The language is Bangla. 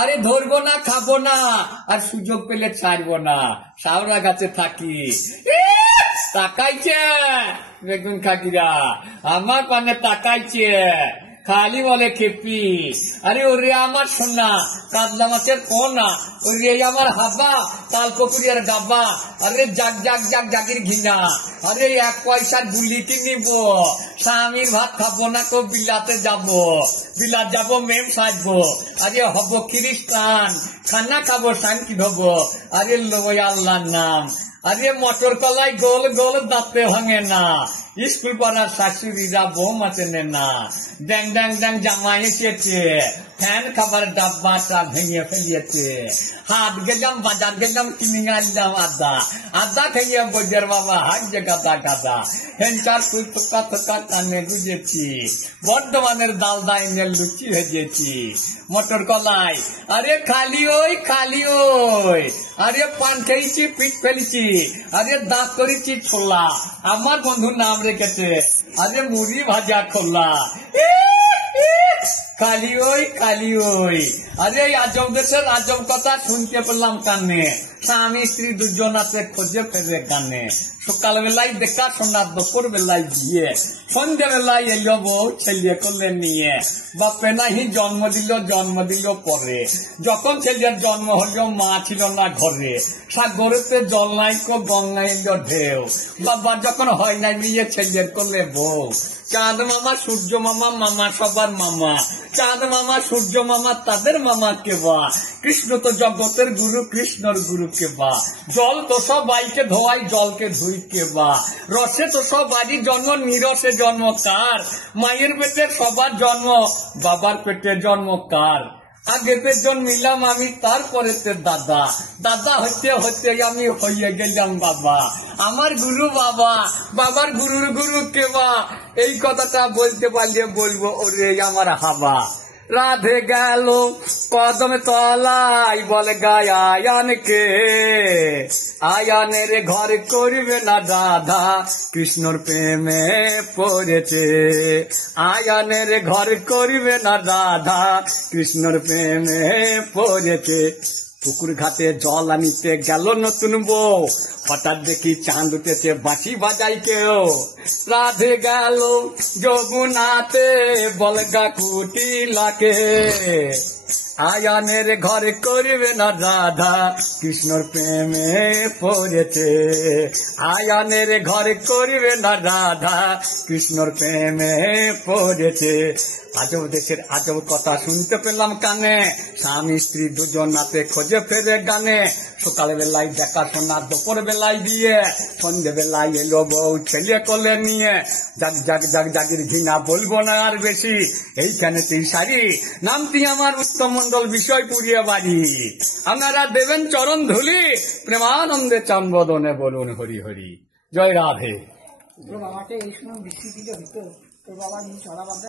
আরে ধরবো না, খাবো না, আর সুযোগ পেলে ছাড়বো না, শাওরা গাছে থাকি। তাকাইছে বেগুন খাকিরা, আমার পানে তাকাইছে, খালি বলে খেপি। আরে ওরে আমার সোনা, কাতলা মাছের কোনা, ওরে আমার হাবা, তাল পুকুরিয়ার গাবা। আরে জাগ জাগ জাগ জাগির ঘিনা, আরে 1 পয়সার গুলি কিনিব, স্বামীর ভাত খাবো না, তো বিলাতে যাব, বিলাত যাব, মেম সাজবো। আরে হব খ্রিস্টান, খানা খাবো, শান্তি হবো। আরে লই আল্লাহর নাম। আরে মটর কলাই গোল গোল দাঁতে ভাঙে না, স্কুল পড়ার শাশুড়িরা বউ মাচেনে না। ড্যাং ড্যাং ড্যাং জামা এসেছে, ফ্যান খাবার ডাব্বাটা ভেঙে ফেলিয়েছে। হাট গেলাম, বাজার গেলাম, কিনে আনলাম আদা, আদা খেয়ে বৈদ্যের বাবা হাট যে গাদা গাদা। হেনচার তুই তোকা তোকা কানে গুজেছি, বর্ধমানের ডালদা এনে লুচি ভেজেছি। মটর কলাই, আরে খালি ওই খালি ওই, আরে পান খেয়েছি, পিঠ ফেলেছি, আরে দাঁত করেছি ছোলা, আমার বন্ধুর নাম রেখেছে, আরে মুড়ি ভাজা খোলা। খালি ওই খালি ওই, আরে আজব দেশের আজব কথা শুনতে পেলাম কানে, স্বামী স্ত্রী দুজন আছে খোঁজে ফেরে গানে। সকাল বেলায় দেখা শোনা, দুপুর বেলায় বিয়ে, সন্ধ্যে বেলায় এলো বউ ছেলে করলে নিয়ে। বাপে নাহি জন্ম দিল পরে, যখন ছেলের জন্ম হলো মা ছিল না ঘরে। সাগরেতে জল নাই কো, গঙ্গা এলো ঢেউ, বাবা যখন হয় নাই বিয়ে ছেলের করলে বউ। চাঁদ মামা সূর্য মামা, মামা সবার মামা, চাঁদ মামা সূর্য মামা তাদের মামা কে বা। কৃষ্ণ তো জগতের গুরু, কৃষ্ণর গুরু কে বা। জল তো সবাইকে ধোয়াই, জলকে ধুই কে বা। রসে তো সবারই জন্ম, নিরসে জন্ম কার। মায়ের পেটে সবার জন্ম, বাবার পেটে জন্ম কার। আগেতে জন্মিলাম আমি, তারপরে দাদা, দাদা হইতে হইতে আমি হইয়ে গেলাম বাবা। আমার গুরু বাবা, বাবার গুরুর গুরু কে বা। এই কথাটা বলতে পারলে বলবো ওরে আমার হাবা। রাধে গেল কদম তলাই, বলে গায় আয়ানকে, আয়ানের ঘর করবে না রাধা, কৃষ্ণর প্রেমে পড়েছে। আয়ানের ঘর করবে না রাধা, কৃষ্ণর প্রেমে পড়েছে। পুকুর ঘাটে জল আনিতে গেল নতুন বউ, হঠাৎ দেখি চাঁদ উঠেছে, বাঁশি বাজাই কেউ। রাধে গেল যমুনাতে, বলগা কুটিলাকে, আয়ানের ঘর করবে না রাধা, কৃষ্ণর প্রেমে পড়েছে। আয়ানের ঘর করবে না রাধা, কৃষ্ণর প্রেমে পড়েছে। আজব দেশের আজব কথা শুনতে পেলাম কানে, স্বামী স্ত্রী দুজন নাতে খোঁজে ফেরে গানে। সকাল বেলায় দেখা শোনা, দুপুর বেলায় বিয়ে, সন্ধ্যে বেলায় এলো বউ ছেলে কোলে নিয়ে। জাগ জাগ জাগ জাগির ঘৃণা, বলবো না আর বেশি, এইখানে তুই সারি, নামটি আমার উত্তম মন্ডল, বিষয় পুড়িয়ে বাড়ি। আপনারা দেবেন চরণ ধুলি, প্রেমানন্দে চন্দ্রবদনে বলুন হরি হরি। জয় রাধে। তোর বাবাকে এই সময় বৃষ্টি দিলে হতো, তোর বাবা নিয়ে চলা বাবা।